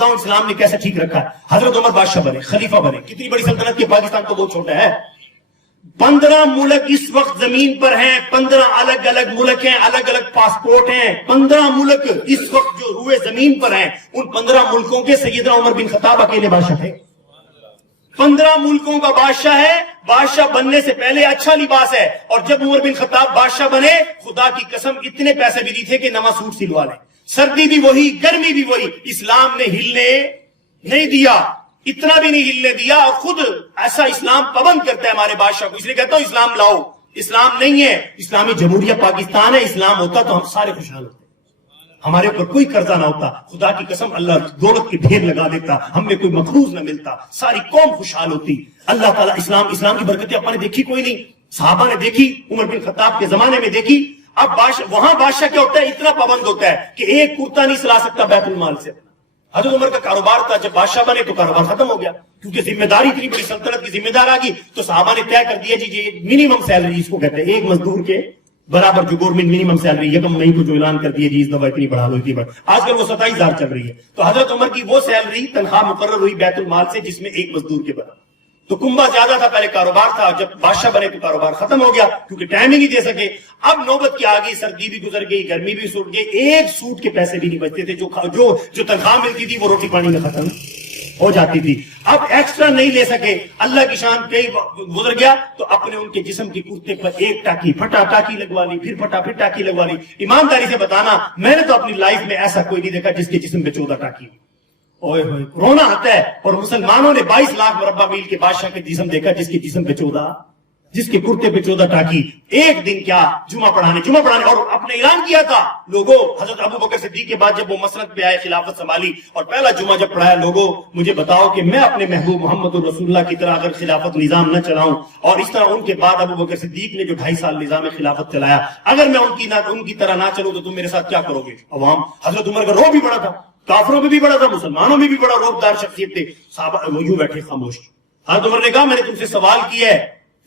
بتاؤں اسلام نے کیسا ٹھیک رکھا ہے. حضرت عمر بادشاہ بنے, خلیفہ بنے, کتنی بڑی سلطنت کی, پاکستان تو بہت چھوٹا ہے. 15 ملک اس وقت زمین پر ہیں, 15 الگ الگ ملک ہیں, الگ الگ پاسپورٹ ہیں. 15 ملک اس وقت جو روئے زمین پر ہیں, ان 15 ملکوں کے سیدنا عمر بن خطاب اکیلے بادشاہ تھے. 15 ملکوں کا بادشاہ ہے. بادشاہ بننے سے پہلے اچھا لباس ہے, اور جب عمر بن خطاب بادشاہ بنے, خدا کی قسم اتنے پیسے بھی نہیں تھے کہ نواں سوٹ سلوا لیں. سردی بھی وہی, گرمی بھی وہی. اسلام نے ہلنے نہیں دیا, اتنا بھی نہیں ہلنے دیا, اور خود ایسا اسلام پابند کرتا ہے ہمارے بادشاہ کو. اس لیے کہتا ہوں اسلام لاؤ. اسلام نہیں ہے, اسلامی جمہوریہ پاکستان ہے. اسلام ہوتا تو ہم سارے خوشحال ہوتے, ہمارے اوپر کوئی قرضہ نہ ہوتا. خدا کی قسم اللہ دولت کے ڈھیر لگا دیتا, ہم میں کوئی مقروض نہ ملتا, ساری قوم خوشحال ہوتی. اللہ تعالیٰ اسلام کی برکتیں اپنے دیکھی کوئی نہیں, صحابہ نے دیکھی, عمر بن خطاب کے زمانے میں دیکھی. اب وہاں بادشاہ کیا ہوتا ہے, اتنا پابند ہوتا ہے کہ ایک کرتا نہیں سلا سکتا بیت المال سے. حضرت عمر کا کاروبار تھا, جب بادشاہ بنے تو کاروبار ختم ہو گیا, کیونکہ ذمہ داری اتنی بڑی سلطنت کی ذمہ دار آ گئی. تو صحابہ نے طے کر دیا جی منیمم سیلری اس کو کہتے ہیں, ایک مزدور کے برابر جو گورنمنٹ منیمم سیلری 1 مئی کو جو اعلان کر دیا جی اس دفعہ اتنی بڑھا لو, اتنی بڑھ. آج کل وہ 27,000 چل رہی ہے. تو حضرت عمر کی وہ سیلری تنخواہ مقرر ہوئی بیت المال سے جس میں ایک مزدور کے برابر. تو کنبا زیادہ تھا, پہلے کاروبار تھا, جب بادشاہ بنے تو کاروبار ختم ہو گیا کیونکہ ٹائم ہی نہیں دے سکے. اب نوبت کی آ گئی, سردی بھی گزر گئی, گرمی بھی سوٹ گئی, ایک سوٹ کے پیسے بھی نہیں بچتے تھے. جو تنخواہ ملتی تھی وہ روٹی پانی میں ختم ہو جاتی تھی. اب ایکسٹرا نہیں لے سکے. اللہ کی شان کئی گزر گیا تو اپنے ان کے جسم کے کرتے پر ایک ٹاکی پھٹا ٹاکی لگوا لی, پھر پھٹا پھر ٹاکی لگوا لی. ایمانداری سے بتانا, میں نے تو اپنی لائف میں ایسا کوئی نہیں دیکھا جس کے جسم پہ 14 ٹاکی. اوئے ہوئے, کورونا آتا ہے اور مسلمانوں نے 22 لاکھ مربع میل کے بادشاہ کے جسم دیکھا جس کے جسم پہ 14, جس کے کرتے پہ 14 ٹاکی. ایک دن کیا جمعہ پڑھانے, اور اپنے اعلان کیا تھا لوگوں, حضرت ابو بکر صدیق کے بعد جب وہ مسند پہ آئے, خلافت سنبھالی اور پہلا جمعہ جب پڑھایا, لوگوں مجھے بتاؤ کہ میں اپنے محبوب محمد رسول اللہ کی طرح اگر خلافت نظام نہ چلاؤں, اور اس طرح ان کے بعد ابو بکر صدیق نے جو 2.5 سال نظام خلافت چلایا, اگر میں ان کی طرح نہ چلوں تو تم میرے ساتھ کیا کرو گے؟ عوام. حضرت عمر کا روح بھی بڑا تھا, کافروں میں بھی بڑا تھا, مسلمانوں میں بھی بڑا روبدار شخصیت تھے. صحابہ وہ یوں بیٹھے خاموش. حضرت عمر نے کہا میں نے تم سے سوال کیا ہے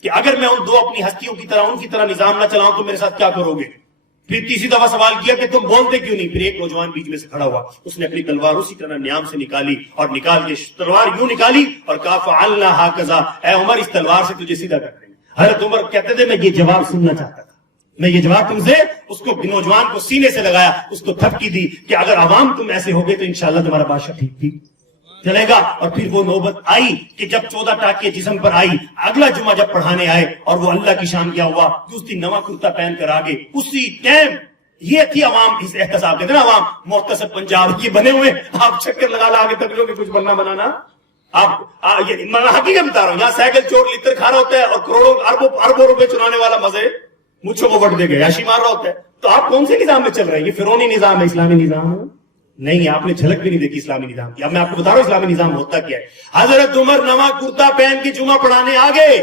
کہ اگر میں ان 2 اپنی ہستیوں کی طرح ان کی طرح نظام نہ چلاؤں تو میرے ساتھ کیا کرو گے؟ پھر تیسری دفعہ سوال کیا کہ تم بولتے کیوں نہیں؟ پھر ایک نوجوان بیچ میں سے کھڑا ہوا, اس نے اپنی تلوار اسی طرح نیام سے نکالی اور نکال کے تلوار یوں نکالی اور کہا فعلنا ہاکذا, اے عمر اس تلوار سے تجھے سیدھا کر دیں گے. حضرت عمر کہتے تھے میں یہ جواب سننا چاہتا تھا, میں یہ جواب تم سے, اس کو نوجوان کو سینے سے لگایا, اس کو تھپکی دی کہ اگر عوام تم ایسے ہوگے تو انشاءاللہ تمہارا بادشاہ ٹھیک چلے گا. اور پھر وہ نوبت آئی کہ جب 14 ٹاکی جسم پر آئی, اگلا جمعہ جب پڑھانے آئے اور وہ اللہ کی شان کیا ہوا کہ اس دن نواں کرتا پہن کر آگے, اسی ٹائم یہ تھی عوام اس احتساب کے نا, عوام محتسب پنجاب یہ بنے ہوئے, آپ چکر لگا لا آگے تک لوگ کچھ بننا بنانا. آپ حقیقت بتا رہا ہوں, یہاں سائیکل چور لتر کھا رہا ہوتا ہے اور کروڑوں اربوں روپے چرانے والا مزے مجھوں کو وٹ دے گئے, یاشی مار رہا ہوتا ہے. تو آپ کون سے نظام میں چل رہے ہیں؟ یہ فرعونی نظام ہے, اسلامی نظام نہیں. آپ نے جھلک بھی نہیں دیکھی اسلامی نظام کی. اب میں آپ کو بتا رہا ہوں اسلامی نظام ہوتا کیا ہے. حضرت عمر نواں کرتا پہن کے جمعہ پڑھانے آ گئے,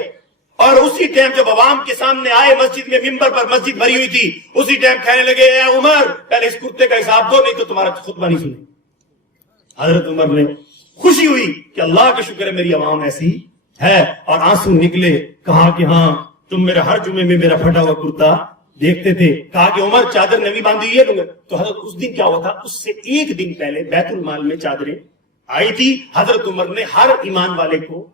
اور اسی ٹائم جب عوام کے سامنے آئے مسجد میں, ممبر پر مسجد بھری ہوئی تھی, اسی ٹائم کہنے لگے اے عمر پہلے اس کرتے کا حساب دو نہیں تو تمہارا خطبہ نہیں سنیں. حضرت عمر نے خوشی ہوئی کہ اللہ کا شکر ہے میری عوام ایسی ہے, اور آنسو نکلے. کہا کہ ہاں تم میرا ہر جمعے میں میرا پھٹا ہوا کرتا دیکھتے تھے. کہا کہ عمر چادر نوی باندھی ہوئی ہے تمہیں. تو حضرت اس دن کیا ہوا تھا, اس سے ایک دن پہلے بیت المال میں چادریں آئی تھی. حضرت عمر نے ہر ایمان والے کو,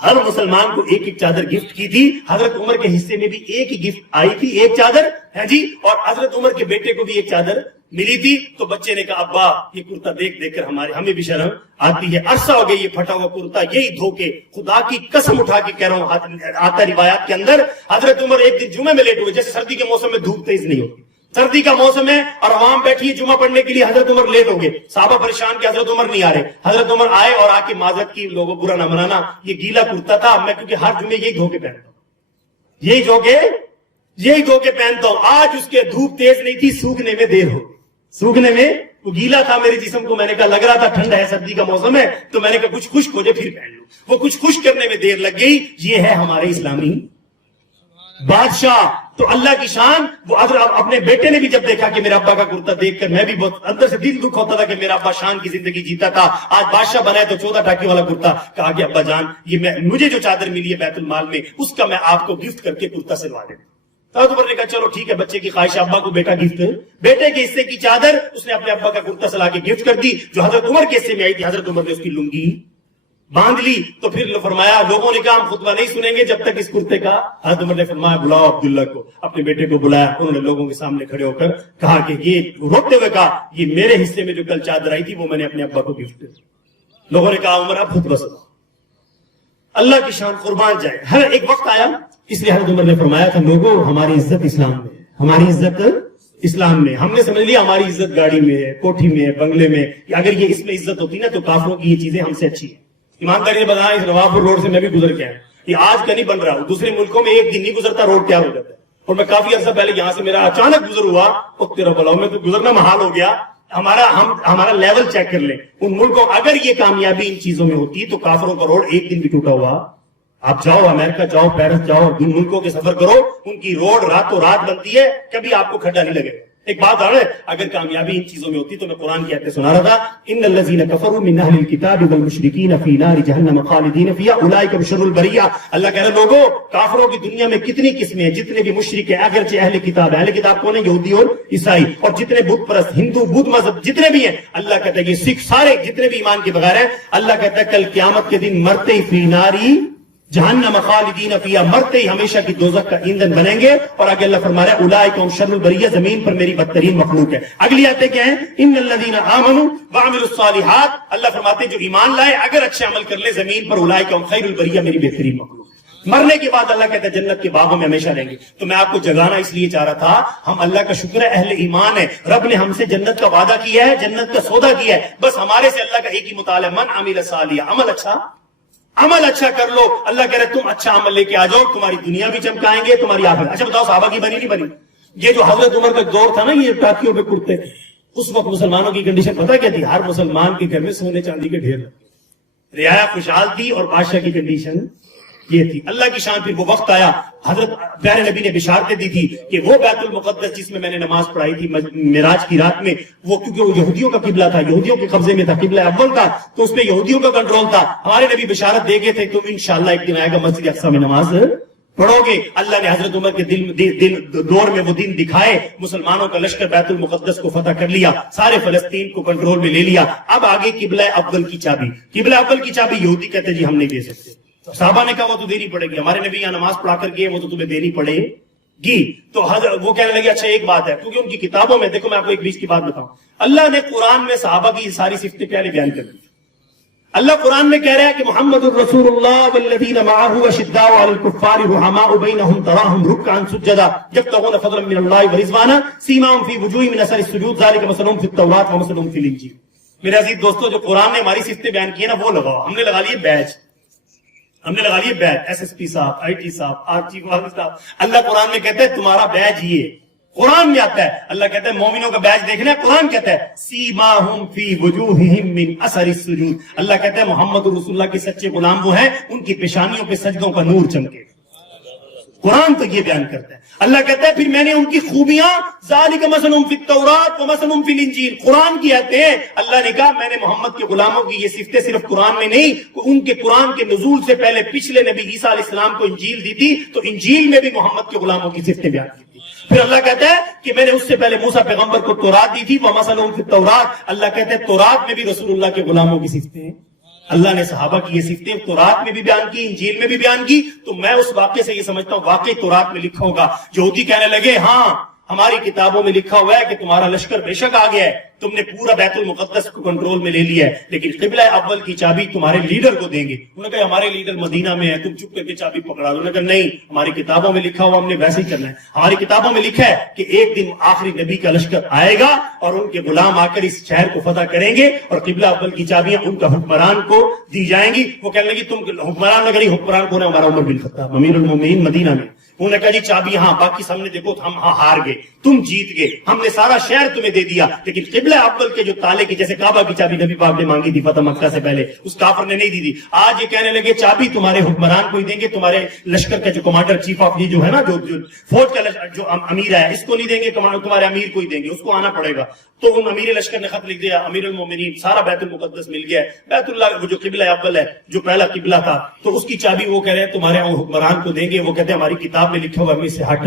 ہر مسلمان کو ایک ایک چادر گفٹ کی تھی. حضرت عمر کے حصے میں بھی ایک ہی گفٹ آئی تھی, ایک چادر ہے جی. اور حضرت عمر کے بیٹے کو بھی ایک چادر ملی تھی. تو بچے نے کہا ابا یہ کرتا دیکھ دیکھ کر ہمیں بھی شرم آتی ہے, عرصہ ہو گیا یہ پھٹا ہوا کرتا یہی دھو کے, خدا کی قسم اٹھا کے کہہ رہا ہوں, آتا روایات کے اندر حضرت عمر ایک دن جمعے میں لیٹ ہوئے. جیسے سردی کے موسم میں دھوپ تیز نہیں ہوتی, سردی کا موسم ہے اور عوام بیٹھی ہے جمعہ پڑھنے کے لیے, حضرت عمر لیٹ ہو گئے. صحابہ پریشان کہ حضرت عمر نہیں آ رہے. حضرت عمر آئے اور آ کے معذرت کی, لوگوں برا نہ منانا, یہ گیلا کرتا تھا میں کیونکہ ہر جمعے یہی دھو کے پہنتا ہوں, یہی دھو کے پہنتا ہوں. آج اس کے دھوپ تیز نہیں تھی, سوکھنے میں دیر ہو گئی. سوکھنے میں وہ گیلا تھا میرے جسم کو, میں نے کہا لگ رہا تھا ٹھنڈا ہے, سردی کا موسم ہے, تو میں نے کہا کچھ خشک ہو جائے پھر پہن لوں. وہ کچھ خشک کرنے میں دیر لگ گئی. یہ ہے ہمارے اسلامی بادشاہ. تو اللہ کی شان. وہ اپنے بیٹے نے بھی جب دیکھا کہ میرا ابا کا کرتا دیکھ کر, میں بھی بہت اندر سے دل دکھ ہوتا تھا کہ میرا ابا شان کی زندگی جیتا تھا, آج بادشاہ بنا ہے تو 14 ٹاکی والا کرتا. کہا کہ ابا جان یہ مجھے جو چادر ملی ہے بیت المال میں, اس کا میں آپ کو گفٹ کر کے کرتا سلوا دیتا. حضرت عمر نے کہا چلو ٹھیک ہے، بچے کی خواہش، ابا کو بیٹا گفٹ، بیٹے کے حصے کی چادر اس نے اپنے ابا کا کرتا سلا کے گفٹ کر دی، جو حضرت عمر کے حصے میں آئی تھی۔ حضرت عمر نے اس کی لنگی باندھ لی، تو پھر فرمایا لوگوں نے کہا ہم خطبہ نہیں سنیں گے جب تک اس کرتے کا۔ حضرت عمر نے فرمایا بلاؤ عبداللہ کو، اپنے بیٹے کو بلایا، انہوں نے لوگوں کے سامنے کھڑے ہو کر کہا کہ یہ روتے ہوئے کہا یہ میرے حصے میں جو کل چادر آئی تھی وہ میں نے اپنے ابا کو گفٹ دی۔ لوگوں نے کہا عمر اب خطبہ سنا۔ اللہ کی شان قربان جائے، ہر ایک وقت آیا، اس لیے حضرت عمر نے فرمایا تھا لوگوں ہماری عزت اسلام میں ہے، ہماری عزت اسلام میں۔ ہم نے سمجھ لیا ہماری عزت گاڑی میں ہے، کوٹھی میں ہے، بنگلے میں، اگر یہ اس میں عزت ہوتی نا تو کافروں کی یہ چیزیں ہم سے اچھی ہیں۔ ایمانداری نے بتایا اس روابپور روڈ سے میں بھی گزر کے آیا، یہ آج کا نہیں بن رہا، دوسرے ملکوں میں ایک دن نہیں گزرتا روڈ تیار ہو جاتا ہے، اور میں کافی عرصہ پہلے یہاں سے میرا اچانک گزر ہوا، اور تیرا بلاؤ میں تو گزرنا محال ہو گیا۔ ہمارا لیول چیک کر لیں، ان ملکوں اگر یہ کامیابی ان چیزوں میں ہوتی تو کافروں کا روڈ ایک دن بھی ٹوٹا ہوا۔ آپ جاؤ امریکہ جاؤ، پیرس جاؤ، ان ملکوں کے سفر کرو، ان کی روڈ راتوں رات بنتی ہے، کبھی آپ کو کھڈا نہیں لگے۔ ایک بات ہے، اگر کامیابی ان چیزوں میں ہوتی تو میں قرآن کی آیتیں سنا رہا تھا، ان الذین کفروا من اہل الکتاب والمشرکین فی نار جہنم خالدین فیہا اولئک شر البریہ۔ اللہ کہہ رہے لوگوں کافروں کی دنیا میں کتنی قسمیں ہیں، جتنے بھی مشرک ہیں، اگرچہ اہل کتاب، اہل کتاب کون ہے؟ یہودی اور عیسائی، اور جتنے بت پرست ہندو بدھ مذہب جتنے بھی ہیں، اللہ کہتا ہے یہ سکھ سارے جتنے بھی ایمان کے بغیر ہیں، اللہ کہتا ہے کل قیامت کے دن مرتے ہی فی ناری جہنم خالدین فیہا، مرتے ہی ہمیشہ کی دوزخ کا ایندھن بنیں گے۔ اور آگے اللہ فرما رہا ہے اولئک هم شر البریہ، زمین پر میری بدترین مخلوق ہے۔ اگلی آیتیں کیا ہیں؟ ان الذین آمنوا وعملوا الصالحات، اللہ فرماتے ہیں جو ایمان لائے اگر اچھے عمل کر لے زمین پر، اولئک هم خیر البریہ، میری بہترین مخلوق۔ مرنے کے بعد اللہ کہتا ہے جنت کے باغوں میں ہمیشہ رہیں گے۔ تو میں آپ کو جگانا اس لیے چاہ رہا تھا، ہم اللہ کا شکر ہے اہل ایمان ہے، رب نے ہم سے جنت کا وعدہ کیا ہے، جنت کا سودا کیا ہے، بس ہمارے سے اللہ کا ایک ہی مطالبہ ہے، من عمل صالحا، عمل اچھا کر لو۔ اللہ کہہ رہے تم اچھا عمل لے کے آ جاؤ، تمہاری دنیا بھی چمکائیں گے، تمہاری آخرت۔ اچھا بتاؤ صحابہ کی بنی نہیں بنی؟ یہ جو حضرت عمر کا دور تھا نا، یہ ٹاکیوں پہ کرتے تھے، اس وقت مسلمانوں کی کنڈیشن پتہ کیا تھی؟ ہر مسلمان کے گھر میں سونے چاندی کے ڈھیر لگے، رعایا خوشحال تھی، اور بادشاہ کی کنڈیشن یہ تھی۔ اللہ کی شان پھر وہ وقت آیا، حضرت پیارے نبی نے بشارتیں دی تھی کہ وہ بیت المقدس جس میں میں نے نماز پڑھائی تھی معراج کی رات میں، وہ کیونکہ وہ یہودیوں کا قبلہ تھا، یہودیوں کے قبضے میں تھا، قبلہ اول تھا، تو اس میں یہودیوں کا کنٹرول تھا۔ ہمارے نبی بشارت دے گئے تھے تم انشاءاللہ ایک دن آئے گا مسجد اقصی میں نماز پڑھو گے۔ اللہ نے حضرت عمر کے دور میں وہ دن دکھائے، مسلمانوں کا لشکر بیت المقدس کو فتح کر لیا، سارے فلسطین کو کنٹرول میں لے لیا۔ اب آگے قبلہ اول کی چابی، قبلہ اول کی چابی یہودی کہتے جی ہم نہیں دے سکتے۔ صحابہ نے کہا وہ تو دینی پڑے گی، ہمارے نبی یہاں نماز پڑھا کر گئے، وہ تو تمہیں دینی پڑے گی۔ تو وہ کہنے لگے اچھا ایک بات ہے، کیونکہ ان کی کتابوں میں دیکھو میں آپ کو ایک بیچ کی بات بتاؤں، اللہ نے قرآن میں صحابہ کی ساری صفتیں پہلے بیان کر دی۔ اللہ قرآن میں کہہ رہا ہے کہ محمد الرسول اللہ والذین معه اشداء علی الکفار رحماء بینہم تراہم رکعا سجدا یبتغون فضلا من اللہ ورضوانا سیماہم فی وجوہہم من اثر السجود ذلک مثلہم فی التوراۃ ومثلہم فی الانجیل۔ میرے عزیز دوستو جو قرآن نے ہماری صفتیں بیان کی ہیں نا وہ لگاؤ، ہم نے لگا لیے بیج، ہم نے لگا لیے بیج، ایس ایس پی صاحب، آئی ٹی صاحب، آر چیف آفیسر صاحب۔ اللہ قرآن میں کہتا ہے تمہارا بیج یہ، قرآن میں آتا ہے، اللہ کہتا ہے مومنوں کا بیج دیکھنا ہے، قرآن کہتا ہے سیماہم فی وجوہہم من اثر السجود، اللہ کہتا ہے محمد رسول اللہ کے سچے غلام وہ ہیں ان کی پیشانیوں پہ سجدوں کا نور چمکے۔ قرآن تو یہ بیان کرتا ہے۔ اللہ کہتا ہے پھر میں نے ان کی خوبیاں ذالک مثلہم فی التوراۃ ومثلہم فی الانجیل، قرآن کی آیتیں ہیں، اللہ نے کہا میں نے محمد کے غلاموں کی یہ صفتیں صرف قرآن میں نہیں، ان کے قرآن کے نزول سے پہلے پچھلے نبی عیسیٰ علیہ السلام کو انجیل دی تھی، تو انجیل میں بھی محمد کے غلاموں کی صفتیں بیان کی تھی۔ پھر اللہ کہتا ہے کہ میں نے اس سے پہلے موسیٰ پیغمبر کو تورات دی تھی، ومثلہم فی التوراۃ، اللہ کہتا ہے تورات میں بھی رسول اللہ کے غلاموں کی صفتیں ہیں۔ اللہ نے صحابہ کی یہ صفتیں تورات میں بھی بیان کی، انجیل میں بھی بیان کی، تو میں اس واقعے سے یہ سمجھتا ہوں واقعی تورات میں لکھا ہوگا۔ یہودی کہنے لگے ہاں ہماری کتابوں میں لکھا ہوا ہے کہ تمہارا لشکر بے شک آ گیا ہے، تم نے پورا بیت المقدس کو کنٹرول میں لے لیا ہے، لیکن قبلہ اول کی چابی تمہارے لیڈر کو دیں گے۔ انہوں نے کہا ہمارے لیڈر مدینہ میں ہے، تم چپ کر کے چابی پکڑا دو۔ انہوں نے کہا نہیں، ہماری کتابوں میں لکھا ہوا ہم نے ویسے ہی کرنا ہے، ہماری کتابوں میں لکھا ہے کہ ایک دن آخری نبی کا لشکر آئے گا اور ان کے غلام آ کر اس شہر کو فتح کریں گے، اور قبلہ اول کی چابیاں ان کا حکمران کو دی جائیں گی۔ وہ کہنے لگی تم حکمران اگر حکمران کون ہے؟ ہمارا عمر بن خطاب امیر المومنین مدینہ میں۔ انہوں نے کہا جی چابی ہاں، باقی سامنے دیکھو ہم ہار گئے، تم جیت گئے، ہم نے سارا شہر تمہیں دے دیا، لیکن قبلہ اول کے جو تالے کی، جیسے کعبہ کی چابی نبی پاک نے مانگی تھی فتح مکہ سے پہلے، اس کافر نے نہیں دی تھی، آج یہ کہنے لگے چابی تمہارے حکمران کو ہی دیں گے، تمہارے لشکر کا جو کمانڈر چیف آف جو ہے نا، جو فوج کا جو امیر ہے، اس کو نہیں دیں گے، تمہارے امیر کو ہی دیں گے، اس کو آنا پڑے گا۔ تو ان امیر لشکر نے خط لکھ دیا، امیر المومنین، سارا بیت المقدس مل گیا ہے، بیت اللہ وہ جو قبلہ اول ہے، جو پہلا قبلہ تھا، تو اس کی چابی وہ کہہ رہے ہیں تمہارے حکمران کو دیں گے۔ وہ کہتے ہیں ہماری کتاب میں لکھا ہوا ہمیں سے ہٹ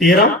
13